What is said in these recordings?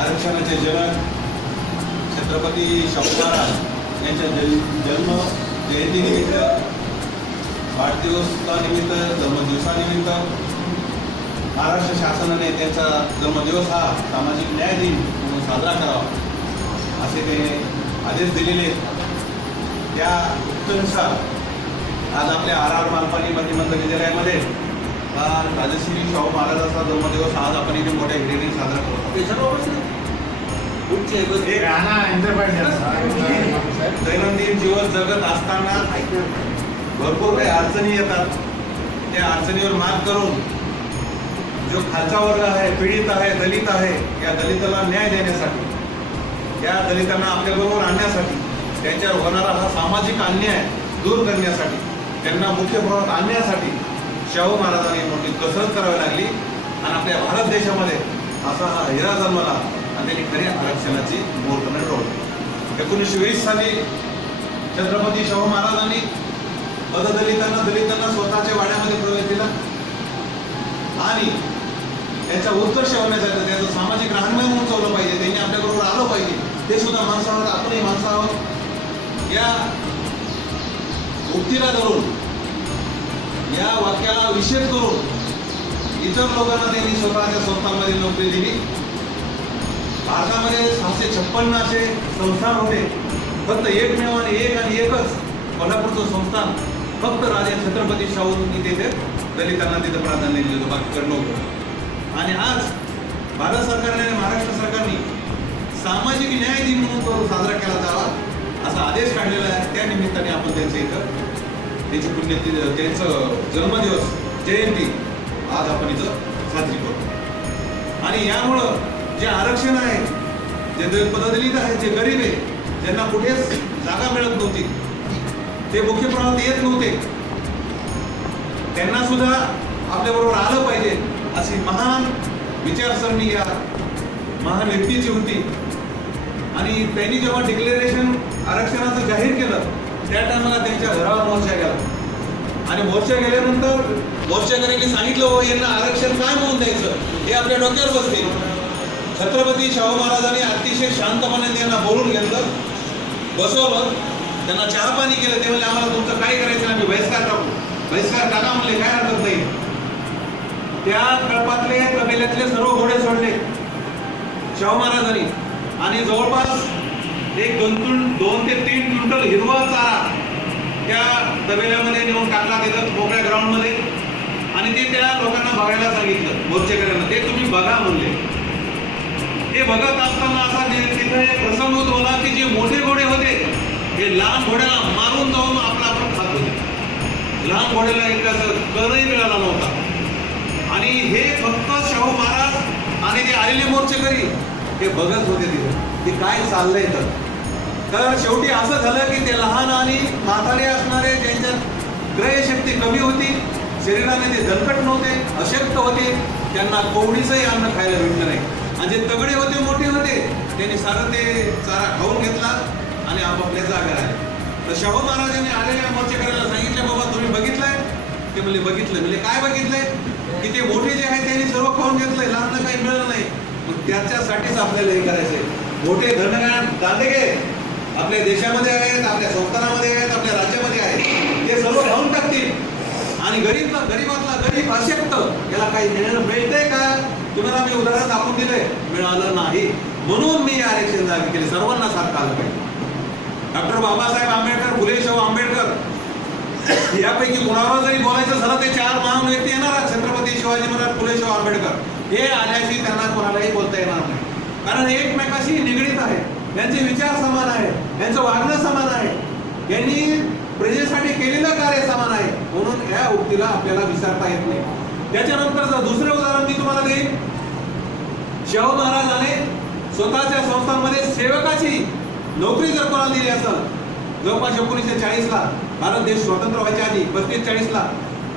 आरक्षणाचे जनक छत्रपती शाहू महाराज यांच्या जन्म जयंतीनिमित्त, वाढदिवसानिमित्त, जन्मदिवसानिमित्त महाराष्ट्र शासनाने त्यांचा जन्मदिवस हा सामाजिक न्याय दिन म्हणून साजरा करावा असे ते आदेश दिलेले. त्या उत्तरानुसार आज आपल्या आर मालपाणी मध्यमंत विद्यालयामध्ये राजश्री शाहू महाराजांचा जन्मदिवस आज आपण इथे मोठ्या हिरीने साजरा करतो. दैनंदिन जीवन जगत असताना भरपूर काही अडचणी येतात. त्या अडचणीवर मात करून जो खालचा वर्ग आहे, पीडित आहे, दलित आहे, या दलिताला न्याय देण्यासाठी, या दलितांना आपल्याबरोबर आणण्यासाठी, त्यांच्यावर होणारा हा सामाजिक अन्याय दूर करण्यासाठी, त्यांना मुख्य प्रवाहात आणण्यासाठी शाहू महाराजांनी मोठी कसरत करावी लागली आणि आपल्या भारत देशामध्ये असा हा हिरा जन्मला आणि त्यांनी खरी आरक्षणाची मुहूर्तमेढ रोवली. 1920 साली छत्रपती शाहू महाराजांनी दलितांना स्वतःच्या वाड्यामध्ये प्रवेश दिला आणि त्यांचा उत्कर्ष होण्यासाठी, त्यांचं सामाजिक राहणीमान उंचवलं पाहिजे, त्यांनी आपल्याबरोबर आलं पाहिजे. ते सुद्धा माणसं आहोत, आपणही माणसं आहोत, या उक्तीला धरून, या वाक्याला विषेद करून इतर लोकांना त्यांनी स्वतःच्या संस्थांमध्ये नोकरी दिली. भारतामध्ये 656 असे संस्थान होते. फक्त एकमेव आणि एकच कोल्हापूरचं संस्थान फक्त राजा छत्रपती शाहूंनी तिथे दलितांना तिथे प्राधान्य दिलं होतं, बाकी करणं होतं. आणि आज भारत सरकारने आणि महाराष्ट्र सरकारने सामाजिक न्याय दिन म्हणून साजरा केला जावा असा आदेश काढलेला आहे. त्या निमित्ताने आपण त्यांच्या इथं त्यांची पुण्यतिथी, त्यांचं जन्मदिवस, जयंती आज आपण इथं साजरी करतो. आणि यामुळं जे आरक्षण आहे, जे पददलित आहे, जे गरीब आहे, ज्यांना कुठेच जागा मिळत नव्हती, ते मुख्य प्रवाहात येत नव्हते, त्यांना सुद्धा आपल्याबरोबर आलं पाहिजे अशी महान विचारसरणी या महान व्यक्तीची होती. आणि त्यांनी जेव्हा डिक्लेरेशन आरक्षणाचं जाहीर केलं त्या टायमाला त्यांच्या घरावर मोर्चा गेला आणि मोर्चा गेल्यानंतर मोर्चेकऱ्यांनी सांगितलं, हो यांना आरक्षण काय म्हणून द्यायचं हे आपल्या डोक्यावर बसते. छत्रपती शाहू महाराजांनी अतिशय शांतपणे त्यांना बोलून घेतलं, बसवलं, त्यांना चहा पाणी केलं. ते म्हणले आम्हाला तुमचं काय करायचं, आम्ही बहिष्कार टाकू. बहिष्कार टाका म्हणले, काय हरकत नाही. त्या कळपातले तबेल्यातले सर्व घोडे सोडले शाहू महाराजांनी आणि जवळपास 2 ते 3 क्विंटल हिरवा चारा त्या तबेल्यामध्ये नेऊन टाकला तिथं मोकळ्या ग्राउंडमध्ये आणि ते त्या लोकांना बघायला सांगितलं, मोर्चेकऱ्यांना. ते तुम्ही बघा म्हणले. ते बघत असताना असा तिथे एक प्रसंग होता की जे मोठे घोडे होते हे लहान घोड्याला मारून जाऊन आपण खात होते. लहान घोड्याला एकाच करही मिळाला नव्हता. आणि हे फक्त शाहू महाराज आणि ते आलेले मोर्चेकरी हे बघत होते तिथे की काय चाललंय. तर शेवटी असं झालं की ते लहान आणि म्हातारे असणारे, ज्यांच्यात ग्रहशक्ती कमी होती, शरीराने ते दणकट नव्हते, अशक्त होते, त्यांना कोवडीचंही अन्न खायला भेटलं नाही. आणि जे तगडे होते, मोठे होते, त्यांनी सारं ते चारा खाऊन घेतला आणि आपापल्या जागा राहिले. तर शाहू महाराजांनी आलेल्या मोर्चेकऱ्याला सांगितलं, बाबा तुम्ही बघितलंय? ते म्हणले बघितलं. म्हणजे काय बघितलंय? की ते मोठे जे आहेत त्यांनी सर्व खाऊन घेतलंय, लहानला काही मिळालं नाही. मग त्याच्यासाठीच आपल्याला हे करायचंय. मोठे दांडगे आपल्या देशामध्ये आहेत, आपल्या संस्थानामध्ये आहेत, आपल्या राज्यामध्ये आहेत, ते सर्व खाऊन टाकतील आणि गरीबातला गरीब अशक्त याला काही मिळतंय का? तुम्हाला मी उदाहरण दाखवून दिलंय, मिळालं नाही. म्हणून मी आरक्षण जाहीर केले, सर्वांना सारखं आलं पाहिजे. डॉक्टर बाबासाहेब आंबेडकर, फुले शाहू आंबेडकर यापैकी कुणावर जरी बोलायचं झालं ते 4 महान व्यक्ती येणार, छत्रपती शिवाजी महाराज, फुले शाहू आंबेडकर. हे आल्याशी त्यांना कोणालाही बोलता येणार नाही, कारण एकमेकाशी निगडीत आहे, त्यांचे विचार समान आहे, त्यांचं वागणं समान आहे, यांनी प्रजेसाठी केलेलं कार्य समान आहे. म्हणून या उक्तीला आपल्याला विसरता येत नाही. त्याच्यानंतर दुसरे उदाहरण मी तुम्हाला देईन. शाहू महाराजांने स्वतःच्या संस्थांमध्ये सेवकाची नोकरी जर कोणाला दिली असेल, जवळपास 1940 ला भारत देश स्वतंत्र व्हायच्या आधी 35-40 ला,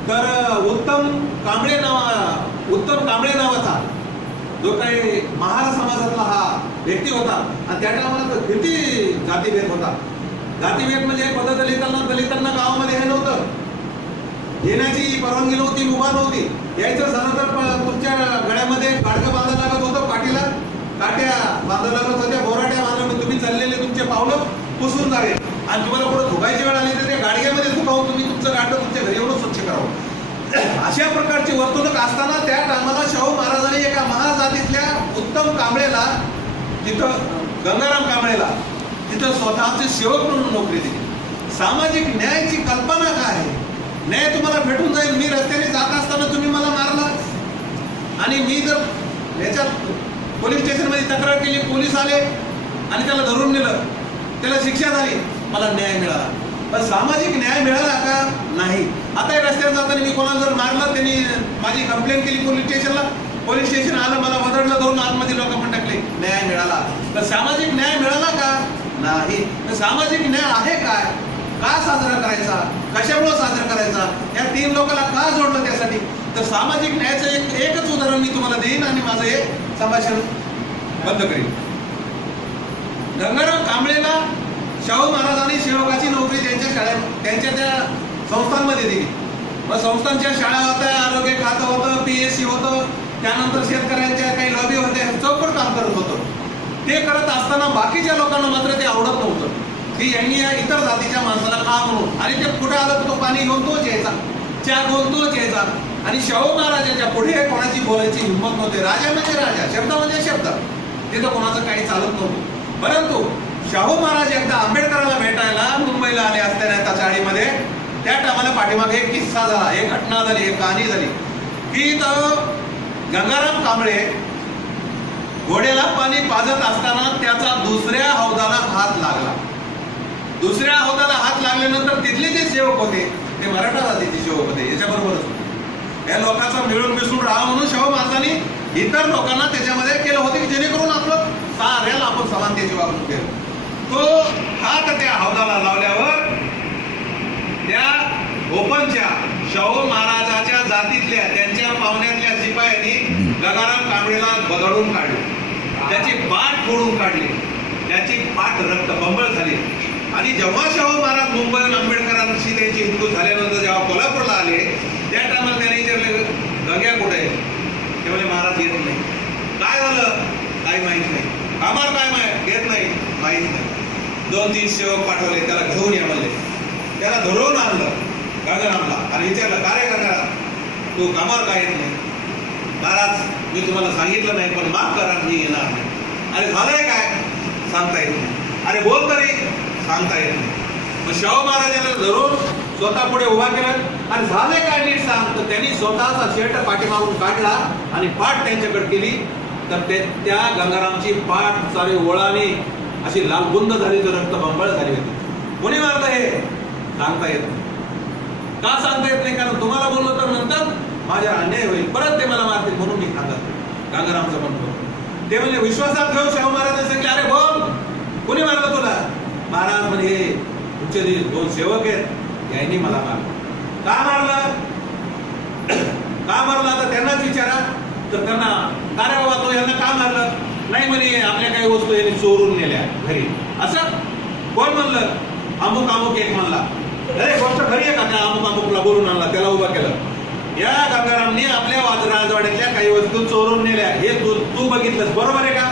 तर उत्तम कांबळे नावाचा जो काही महार समाजातला हा व्यक्ती होता आणि त्या टायमाला किती जातीभेद होता. जातीभेद म्हणजे दलितांना गावामध्ये हे नव्हतं, येण्याची परवानगी नव्हती, मुभा नव्हती. यायचं झालं तर तुमच्या गळ्यामध्ये काडकं बांधायला लागत होतं, पाठीला काट्या बांधायला लागत होत्या, बोराट्या बांधून तुम्ही चाललेले तुमचे पावलं पुसून जावे आणि तुम्हाला पुढे धुकायची वेळ आली तर त्या गाडग्यामध्ये धुकावून तुम्ही तुमचं गाडलं तुमच्या घरी एवढं स्वच्छ करावं. अशा प्रकारची वर्तणूक असताना त्या टायमाला शाहू महाराजांनी एका महाजातीतल्या उत्तम कांबळेला, तिथं गंगाराम कांबळेला तिथं स्वतःचे सेवक म्हणून नोकरी दिली. सामाजिक न्यायाची कल्पना काय आहे? न्याय तुम्हाला भेटून जाईल. मी रस्त्याने जात असताना तुम्ही मला मारला आणि मी जर याच्यात पोलीस स्टेशनमध्ये तक्रार केली, पोलीस आले आणि त्याला धरून नेलं, त्याला शिक्षा झाली, मला न्याय मिळाला. पण सामाजिक न्याय मिळाला का? नाही. आता रस्त्यावर जाताना मी कोणाला जर मारलं, त्यांनी माझी कंप्लेंट केली पोलीस स्टेशनला, पोलीस स्टेशन आलं, मला वदडलं, धरून आतमध्ये लोक पण टाकले, न्याय मिळाला. तर सामाजिक न्याय मिळाला का? नाही. तर सामाजिक न्याय आहे काय? का साजरा करायचा? कशामुळे साजरा करायचा? या तीन लोकांना का जोडलं त्यासाठी? तर सामाजिक न्यायाचं एकच उदाहरण मी तुम्हाला देईन आणि माझं हे संभाषण बंद करीन. गंगाराम कांबळेला शाहू महाराजांनी सेवकाची नोकरी त्यांच्या शाळेत, त्यांच्या त्या संस्थांमध्ये दिली. मग संस्थांच्या शाळा होत्या, आरोग्य खातं होतं, PSC होतं, त्यानंतर शेतकऱ्यांच्या काही लॉबी होत्या, चौकट काम करत होतं. ते करत असताना बाकीच्या लोकांना मात्र ते आवडत नव्हतं की यांनी या इतर जातीच्या माणसाला का म्हणून. आणि ते कुठे आलं तो पाणी घेऊन तोच यायचा, चहा घेऊन तोच यायचा. आणि शाहू महाराजांच्या पुढे कोणाची बोलायची हिंमत नव्हती. राजा म्हणजे राजा, शब्द म्हणजे शब्द, तिथं कोणाचं काही चालत नव्हतं. परंतु शाहू महाराज एकदा आंबेडकरांना भेटायला मुंबईला आले असताना त्या चाळीमध्ये, त्या टायमाला पाठीमागे एक किस्सा झाला, एक घटना झाली, एक कहाणी झाली की गंगाराम कांबळे घोड्याला पाणी पाजत असताना त्याचा दुसऱ्या हौदाला हात लागला. दुसऱ्या हौदाला हात लागल्यानंतर तिथले जे सेवक होते ते मराठा जातीचे सेवक होते, याच्याबरोबरच या लोकांचा मिळून मिसळून राहा म्हणून शाहू महाराजांनी इतर लोकांना त्याच्यामध्ये केलं होतं की जेणेकरून आपलं साऱ्याला आपण समानतेची वागणूक देऊ. तो हात त्या हौदाला लावल्यावर त्या ओपनच्या शाहू महाराजाच्या जातीतल्या त्यांच्या पाहुण्यातल्या शिपायांनी गंगाराम कांबळेला बदडून काढले, त्याची पाठ फोडून काढली, त्याची पाठ रक्तबंबळ झाली. आणि जेव्हा शाहू महाराज मुंबईहून आंबेडकरांशी त्यांची हितगुज झाल्यानंतर जेव्हा कोल्हापूरला आले, त्या टायमाला त्याने विचारले, गंग्या कुठे आहे? ते म्हणजे महाराज येत नाही. काय झालं? काही माहीत नाही. कामार काय घेत नाही, माहीत नाही. 2-3 सेवक पाठवले, त्याला घेऊन या म्हणले. त्याला धरून आणलं गंगारामला आणि विचारलं, का रे गंगाराम, तू कामावर काय येत नाही? महाराज मी तुम्हाला सांगितलं नाही, पण माफ करा, मी येणार नाही. अरे झालंय काय? सांगता येत नाही. अरे बोल तरी, सांगता येत नाही. मग शाहू महाराजांना धरून स्वतः पुढे उभा केलं आणि झालंय काय नीट सांग. तर त्यांनी स्वतःचा शर्ट पाठीमागून काढला आणि पाठ त्यांच्याकडे केली. तर त्या गंगारामची पाठ सारी ओळाने अशी लालबुंद झाली, तर रक्तबंबळ झाली होती. कोणी मारलं हे? सांगता येत नाही. का सांगता येत नाही? कारण तुम्हाला बोललो तर नंतर माझ्या अन्याय होईल, परत ते मला मारतील म्हणून मी सांगत. गंगारामचं म्हणतो ते म्हणजे विश्वासात घेऊन शाहू महाराजांनी सांगितले, अरे बोल, कोणी मारलं तुला? महाराज म्हणजे तुमचे जे 2 सेवक आहेत यांनी मला मारलं. का मारलं? का मारलं आता त्यांनाच विचारा. तर त्यांना, का रे बाबा तो यांना का मारलं? नाही म्हणे आपल्या काही वस्तू यांनी चोरून नेल्या घरी. असं कोण म्हणलं? अमुक एक म्हणला. अरे गोष्ट खरी आहे का? त्या अमुकला बोलून आणला, त्याला उभा केलं. या गंगारामने आपल्या राजवाड्यातल्या काही वस्तू चोरून नेल्या, हे तू बघितलं बरोबर आहे का?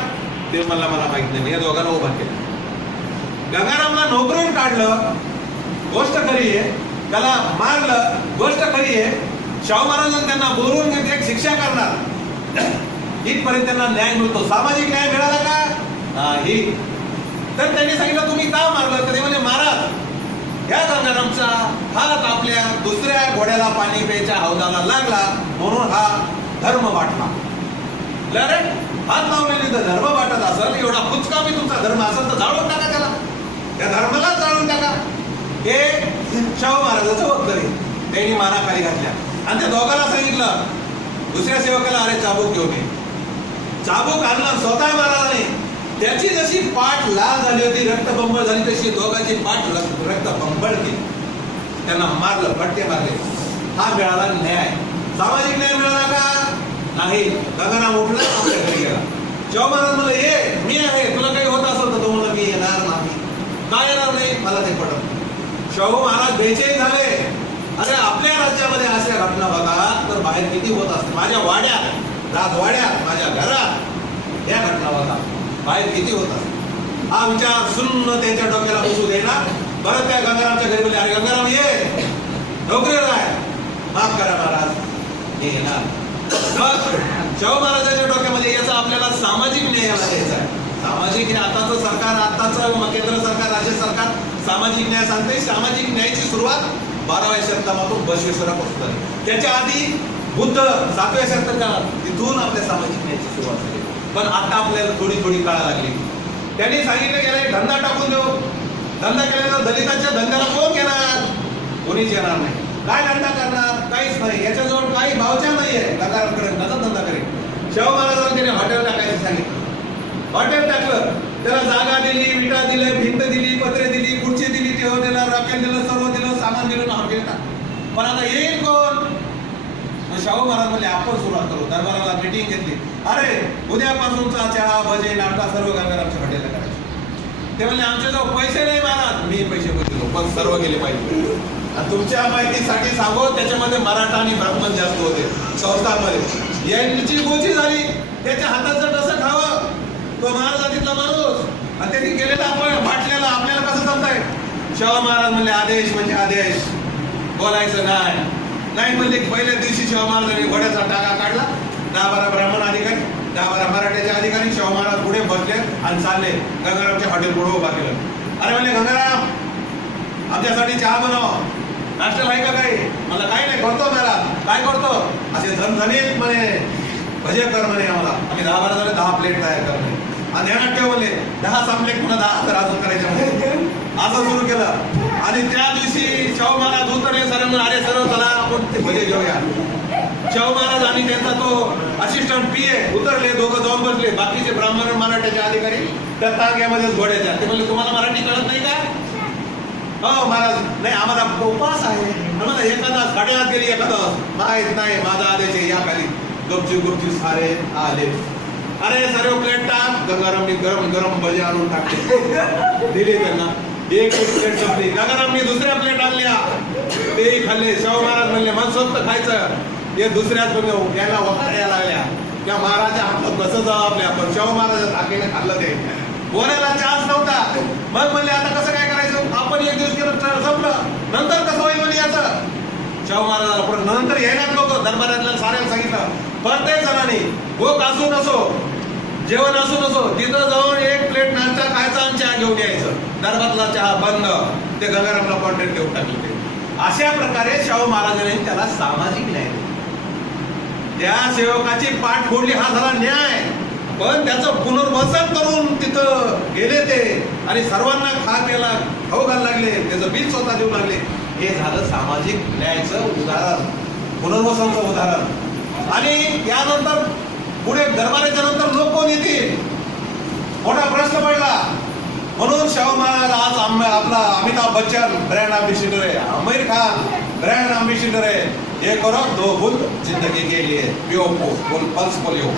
ते मला माहित नाही. या दोघांना उभा केलं, गंगारामला नोकरीवर काढलं, गोष्ट खरी आहे. त्याला मारलं, गोष्ट खरी आहे. शाहू महाराजांनी त्यांना बोलवून घेतले, एक शिक्षा करणार, इथपर्यंत त्यांना न्याय मिळतो. सामाजिक न्याय मिळाला का? नाही. तर त्यांनी सांगितलं तुम्ही का मारलं? तर ते म्हणजे महाराज, या गंगारामचा हात आपल्या दुसऱ्या घोड्याला पाणी प्यायच्या हौदाला लागला म्हणून हा धर्म वाटला. अरे हात लावल्याने तर धर्म वाटत असेल, एवढा कुचका मी तुमचा धर्म असेल तर जाळून टाका त्याला, त्या धर्माला जाळून टाका. हे शाहू महाराजाचं वक्तव्य. त्यांनी मानाखाली घातल्या आणि त्या दोघांना सांगितलं, दुसऱ्या सेवकाला, अरे चाबूक घेऊन ये. चाबूक आणला स्वतः महाराजाने. त्याची जशी पाठ लाल झाली होती, रक्तबंबळ झाली, तशी दोघांची पाठ रक्तबंबळ केली. त्यांना मारलं, फटके मारले. हा मिळाला न्याय. सामाजिक न्याय मिळाला का? नाही. गंगाराम उठला, आपल्या घरी गेला. शाहू महाराज म्हणलं, ये मी आहे, तुला काही होत असेल तर तो म्हणलं मी येणार नाही. का येणार नाही? मला ते पडत. शाहू महाराज बेचैन झाले. अरे आपल्या राज्यामध्ये अशा घटना बघा तर बाहेर किती होत असते. माझ्या वाड्यात, राजवाड्यात, माझ्या घरात या घटना बघा. बाहेर किती होतात हा विचार सुन्न त्यांच्या डोक्याला बसू देणार. परत त्या गंगारामच्या घरी बोलले, अरे गंगाराम ये नोकरीला आहे, माफ करा महाराज, हे येणार. मग शाहू महाराजांच्या डोक्यामध्ये याचा आपल्याला सामाजिक न्यायाला द्यायचा आहे. सामाजिक हे आताचं सरकार, आताचं केंद्र सरकार, राज्य सरकार सामाजिक न्याय सांगते. सामाजिक न्यायाची सुरुवात 12व्या शतकापासून बसवेश्वरापासून झाली. त्याच्या आधी बुद्ध 7व्या शतकात, तिथून आपल्या सामाजिक न्यायाची सुरुवात झाली. पण आता आपल्याला थोडी थोडी काळा लागली. त्यांनी सांगितलं गेला एक धंदा टाकून देऊ. धंदा केल्यानंतर दलितांच्या धंद्याला कोण घेणार? कोणीच येणार नाही. काय धंदा करणार? काहीच नाही. याच्याजवळ काही भावच्या नाहीये. गंगारामकडे नका धंदा करेल. शाहू महाराजांनी त्याने हॉटेल टाकायचं सांगितलं. हॉटेल टाकलं, त्याला जागा दिली, विटा दिले, भिंत दिली, पत्रे दिली, खुर्ची दिली, ठेव दिला, राखेल दिलं, सर्व दिलं, सामान दिलं, हॉटेल टाक. पण आता येईल कोण? शाहू महाराज म्हणले आपण सुरुवात करू. दरबाराला मीटिंग घेतली. अरे उद्यापासूनचा चहा, भजे, नाश्ता सर्व गंगारामच्या हॉटेलला करायचं. ते म्हणले आमच्याजवळ पैसे नाही महाराज. मी पैसे दिलो, पण सर्व गेले पाहिजे. तुमच्या माहितीसाठी सांगू, त्याच्यामध्ये मराठा आणि ब्राह्मण जास्त होते संस्थांमध्ये. यांची गोची झाली. त्याच्या हाताचं कसं खावं तो महाराजातीतला माणूस, आणि त्यांनी केलेला आपण वाटलेला आपल्याला कसं जमताय. शाहू महाराज म्हणले आदेश म्हणजे आदेश, बोलायचं नाही म्हणजे पहिल्या दिवशी शाहू महाराजांनी घोड्याचा टाका काढला. 10-12 ब्राह्मण अधिकारी, 10-12 मराठ्याचे अधिकारी शाहू महाराज पुढे बसले आणि चालले. गंगारामच्या हॉटेल पुढे उभा केलं. अरे म्हणले गंगाराम आमच्यासाठी चहा बनव, नाश्ता आहे का काही? मला काही नाही. करतो महाराज. काय करतो? असे झणझणीत म्हणे भजे कर म्हणे आम्हाला. आम्ही 10-12 झाले, 10 प्लेट तयार कर म्हणे. आणि ध्यानात ठेव म्हणले 10 संपले पुन्हा 10 तर अजून करायचे म्हणे. असं सुरू केलं. आणि त्या दिवशी शाहू महाराज उतरले. सर अरे सर्व चला आपण ते भजे घेऊया. शाहू महाराज आणि त्यांचा तो असिस्टंट PA उतरले. दोघं जाऊन बसले. बाकीचे ब्राह्मण मराठ्याचे अधिकारी त्या तांग्यामध्येच घोड्याच्या. ते म्हणले तुम्हाला मराठी कळत नाही का? हो महाराज, नाही आम्हाला उपास आहे. म्हणून एखादा गाड्यात गेली, एखादा माहित नाही, माझा आदेश आहे, या खाली. गुपचूप सारे आले. अरे सर्व प्लेट टाक. गंगारामनी गरम गरम भजे आणून टाकले, दिले त्यांना. एक प्लेट संपली. गंगारामनी दुसऱ्या प्लेट आणल्या, तेही खाल्ले. शाहू महाराज म्हणले मनसोक्त खायचं. हे दुसऱ्याच याला वखर यायला लागल्या. त्या महाराजा हातात कसं जाऊ आपल्या. पण शाहू महाराज हाकेने खाल्लं ते. बोलायला चान्स नव्हता. मग म्हणले आता कसं काय करायचं? आपण एक दिवस केलं संपलं, नंतर कसं होईल म्हणजे याचं. शाहू महाराजाला पुढे नंतर येणार लोक दरबारातल्या साऱ्याला सांगितलं. प्रत्येक जणांनी भूक असू नसो, जेवण असू नसो, तिथं जाऊन एक प्लेट नाश्ता खायचा आणि चहा घेऊन यायचं. दरबारातला चहा बंद. ते गंगारामला कॉन्ट्रॅक्ट देऊन टाकले ते. अशा प्रकारे शाहू महाराजांनी त्याला सामाजिक न्याय दिला. त्या सेवकाची पाठ फोडली हा झाला न्याय. पण त्याचं पुनर्वसन करून तिथं गेले ते आणि सर्वांना प्यायला खाऊ घालायला लागले. त्याचं बिल स्वतः देऊ लागले. हे झालं सामाजिक न्यायाचं उदाहरण, पुनर्वसनचं उदाहरण. आणि यानंतर पुढे दरबाराच्या नंतर लोक कोण येतील? मोठा प्रश्न पडला. म्हणून शाहू महाराज आज आपला अमिताभ बच्चन ब्रँड अम्बेसिडर आहे, आमिर खान ब्रँड अम्बेसिडर आहे. हे करो 2 बूंद जिंदगी के लिए पिओ पल्स पोलिओ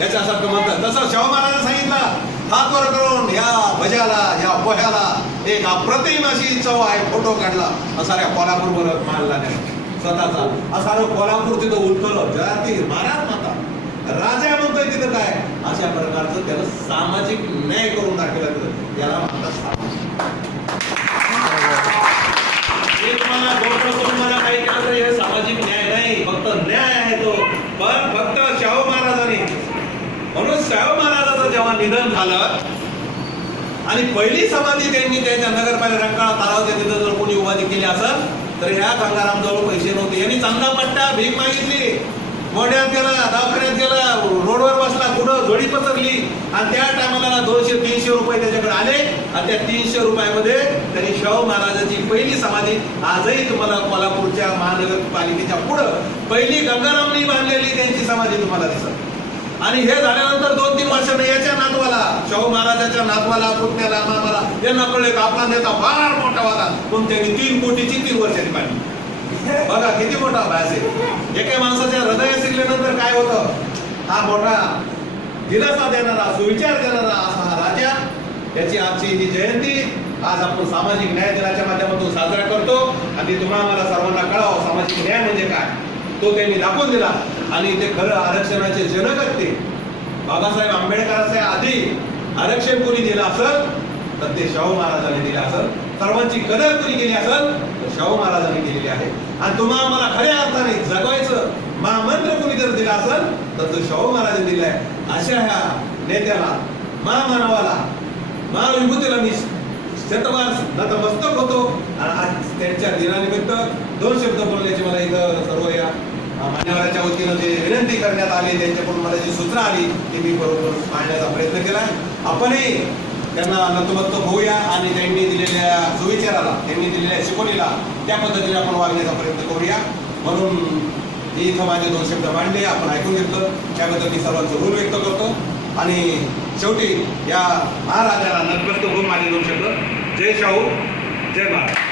याच्यासारखं म्हणतात. तसं शाहू महाराजांनी सांगितलं, हात वर करून या भज्याला, या पोह्याला एक अप्रतिम अशी चव आहे. फोटो काढला. साऱ्या कोल्हापूरवर मानला नाही स्वतःचा. सारं कोल्हापूर तिथं उठवलं. जाती महाराज माता राजा म्हणतोय तिथं काय. अशा प्रकारचं त्याला सामाजिक न्याय करून दाखवलं. याला म्हणतात सामाजिक. तुम्हाला गोष्ट करून मला काही केलं तरी हे सामाजिक न्याय नाही, फक्त न्याय आहे तो. पण फक्त शाहू महाराजांनी, म्हणून शाहू महाराजाचं जेव्हा निधन झालं आणि पहिली समाधी त्यांनी त्यांच्या नगरपालिका रंकाळा तलावाच्या तिथं जर कोणी उभारी केली असेल तर ह्या गंगारामजवळ पैसे नव्हते. यांनी चांगला पट्टा भीक मागितली, मोढ्यात गेला, दवाखान्यात गेला, रोडवर बसला, कुठं जोडी पसरली. आणि त्या टायमाला 200-300 रुपये त्याच्याकडे आले. आणि त्या 300 रुपयामध्ये त्यांनी शाहू महाराजांची पहिली समाधी आजही तुम्हाला कोल्हापूरच्या महानगरपालिकेच्या पुढं पहिली गंगारामनी बांधलेली त्यांची समाधी तुम्हाला दिसत. आणि हे झाल्यानंतर 2-3 वर्षांनी याच्या नातवाला, शाहू महाराजांच्या नातवाला, पुतण्याला, मामाला यांना कळले का आपला नेता फार मोठा होता. पण त्यांनी 3 कोटीची 3 वर्षांनी बांधली. बघा किती मोठा अभ्यास आहे. एका माणसाच्या हृदय शिरल्यानंतर काय होतं. हा मोठा दिलासा देणारा, सुविचार देणारा असा हा राजा. त्याची आजची ही जयंती आज आपण सामाजिक न्याय दिनाच्या माध्यमातून साजरा करतो. आणि तुम्हाला सर्वांना कळावं सामाजिक न्याय म्हणजे काय तो त्यांनी दाखवून दिला. आणि ते खरं आरक्षणाचे जनक ते बाबासाहेब आंबेडकरांच्या आधी आरक्षण कोणी दिलं असेल तर ते शाहू महाराजांनी दिलं असेल. सर्वांची कदर कोणी केली असेल तर शाहू महाराजांनी केलेली आहे. आणि तुम्हाला मला खऱ्या अर्थाने जगवायचं महामंत्र कोणी जर दिला असेल तर तो शाहू महाराजांनी दिलाय. अशा ह्या नेत्याला, महामानवाला, महाविभूतीला मी शतवार नतमस्तक होतो. आणि आज त्यांच्या दिनानिमित्त 2 शब्द बोलण्याची मला इथं सर्व या मान्यवरांच्या वतीनं जे विनंती करण्यात आली, त्यांच्याकडून मला जी सूचना आली ती मी बरोबर मांडण्याचा प्रयत्न केला. आपणही त्यांना नतमस्तक होऊया आणि त्यांनी दिलेल्या सुविचाराला, त्यांनी दिलेल्या शिकवणीला त्या पद्धतीने आपण वागण्याचा प्रयत्न करूया. म्हणून मी इथं माझे 2 शब्द मांडले, आपण ऐकून घेतलं, त्याबद्दल मी सर्वांचं ऋण व्यक्त करतो. आणि शेवटी या महाराजाला नतमस्तक होऊन माझे 2 शब्द. जय शाहू, जय महाराज.